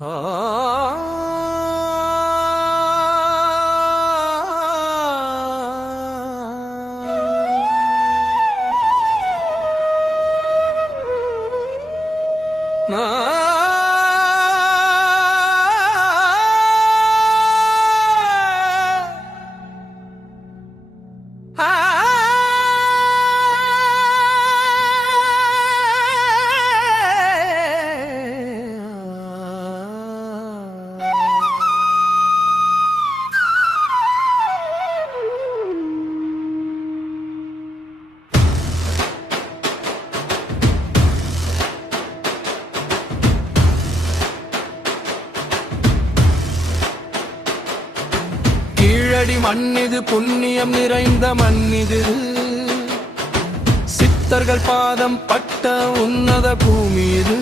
ஆ கீழடி மண்ணிது புண்ணியம் நிறைந்த மண்ணிது, சித்தர்கள் பாதம் பட்ட உன்னத பூமி இது.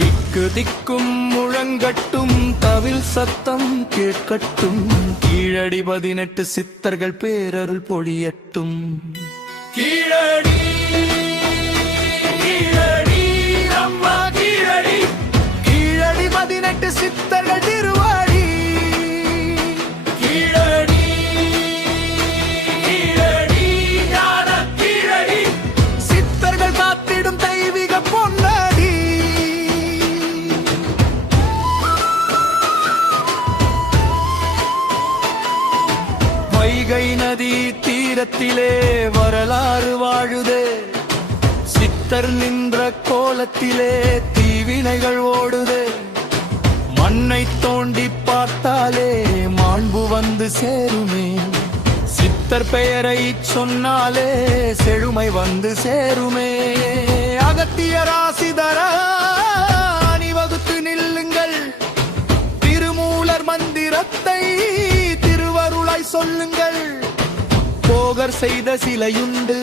திக்கு திக்கும் முழங்கட்டும், தவில் சத்தம் கேட்கட்டும், கீழடி 18 சித்தர்கள் பேரருள் பொழியட்டும். கீழடி கீழடி அம்மா கீழடி, கீழடி 18 சித்தர்கள் திருவாடி. கீழடி கீழடி ஞான கீழடி, சித்தர்கள் காத்திடும் தெய்வீக பொன்னாடி. வைகை நதி தீரத்திலே வரலாறு வாழுதே, சித்தர் நின்ற கோலத்திலே தீவினைகள் ஓடுதே. மண்ணை தோண்டி பார்த்தாலே மாண்பு வந்து சேருமே, சித்தர் பெயரை சொன்னாலே செழுமை வந்து சேருமே. அகத்தியர் ஆசிதர அணிவகுத்து நில்லுங்கள், திருமூலர் மந்திரத்தை திருவருளாய் சொல்லுங்கள். போகர் செய்த சிலையுண்டு,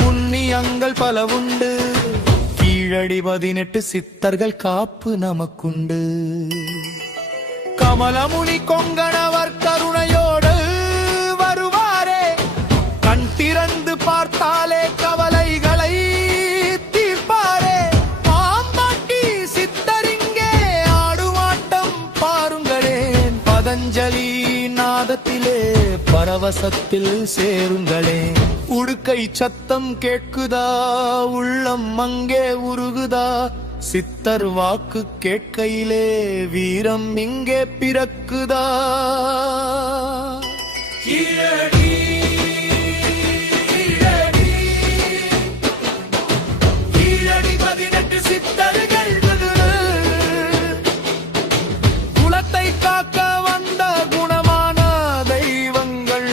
புண்ணியங்கள் பல உண்டு, கீழடி 18 சித்தர்கள் காப்பு நமக்குண்டு. கமலமுனி கொங்கணவர் கருணையோடு வருவாரே, கண் திறந்து பார்த்தாலே கவலைகளை தீர்ப்பாரே. பாம்பாட்டி சித்தரிங்கே ஆடுவாட்டம் பாருங்களேன், பதஞ்சலி நாதத்திலே பரவசத்தில் சேருங்களே. உடுக்கை சத்தம் கேட்குதா, உள்ளம் அங்கே உருகுதா, சித்தர் வாக்கு கேட்கையிலே வீரம் இங்கே பிறக்குதா. கீழடி கீழடி கீழடி 18 சித்தர்கள், குலத்தை காக்க வந்த குணமான தெய்வங்கள்.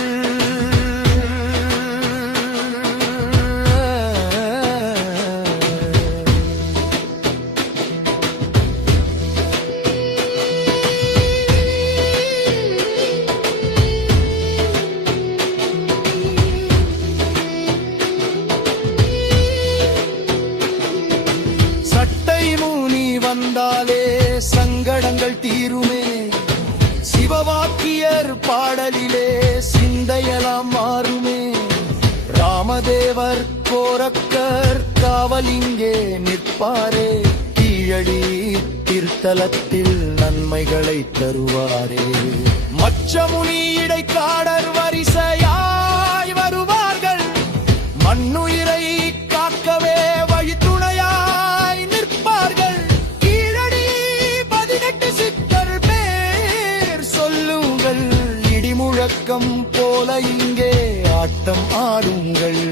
வந்தாலே சங்கடங்கள் தீருமே, சிவவாக்கியர் பாடலிலே சிந்தையெல்லாம் மாறுமே. ராமதேவர் கோரக்கர் காவலிங்கே நிற்பாரே, கீழடி திருத்தலத்தில் நன்மைகளை தருவாரே. மச்சமுனி இடைக்காடர் வரிசையாய் வருவார்கள், மண்ணுயிரை காக்கவே வழித்துணையாய் நிற்பார்கள். இடிமுழக்கம் போல இங்கே ஆட்டம் ஆடுங்கள்,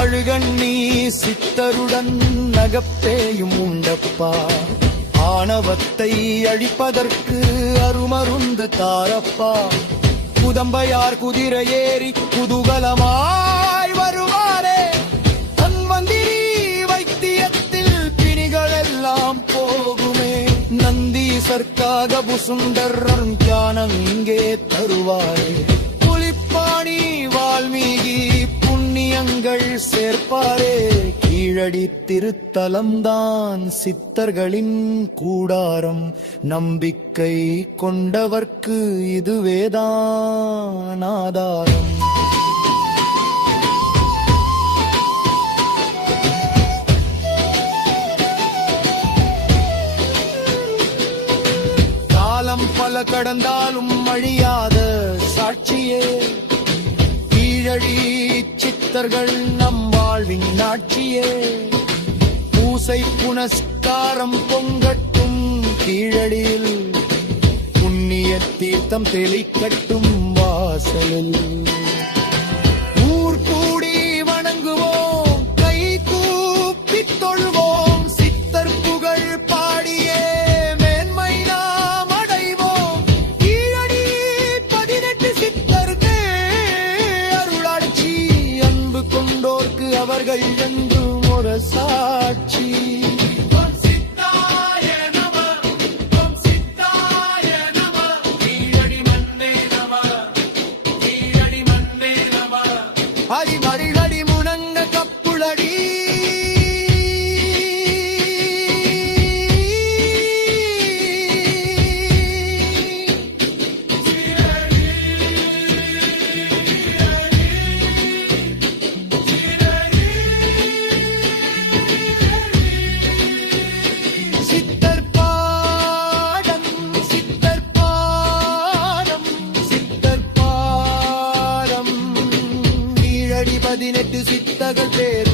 அழுகண்ணி சித்தருடன் நகப்பேயும் உண்டப்பா. ஆணவத்தை அழிப்பதற்கு அருமருந்து தாரப்பா, புதம்பையார் குதிரை ஏறி குதூகலமாய் வருவாரே. தன்வந்திரி வைத்தியத்தில் பிணிகளெல்லாம் போகுமே, நந்தீசர்க்காக புசுண்டர் ஞானம் இங்கே தருவாரே. புலிப்பாணி வால்மீகி புண்ணியங்கள் சேர்ப்பாரே, கீழடி திருத்தலம்தான் சித்தர்களின் கூடாரம். நம்பிக்கை கொண்டவர்க்கு இதுவேதான் ஆதாரம். பல கடந்தாலும் அழியாத சாட்சியே, கீழடி சித்தர்கள் நம் வாழ்வின் ஆட்சியே. பூசை புனஸ்காரம் பொங்கட்டும் கீழடியில், புண்ணிய தீர்த்தம் தெளிக்கட்டும் வாசலில். ஊர் கூடி வணங்குவோம், கை கூப்பி தொழுவோம், சித்தர் புகழ் பாடியே மேன்மை நாம் அடைவோம். கீழடி 18 சித்தர்க்கு அருளாட்சி, அன்பு கொண்டோர்க்கு அவர்கள் என்றும் ஒரு சாட்சி. அடிமறிகடி முனங்க கப்புளடி, சித்தர் பாடம் சித்தர் பாடம் சித்தர் பாடம். கீழடி 18 சித்தர்கள் பேர்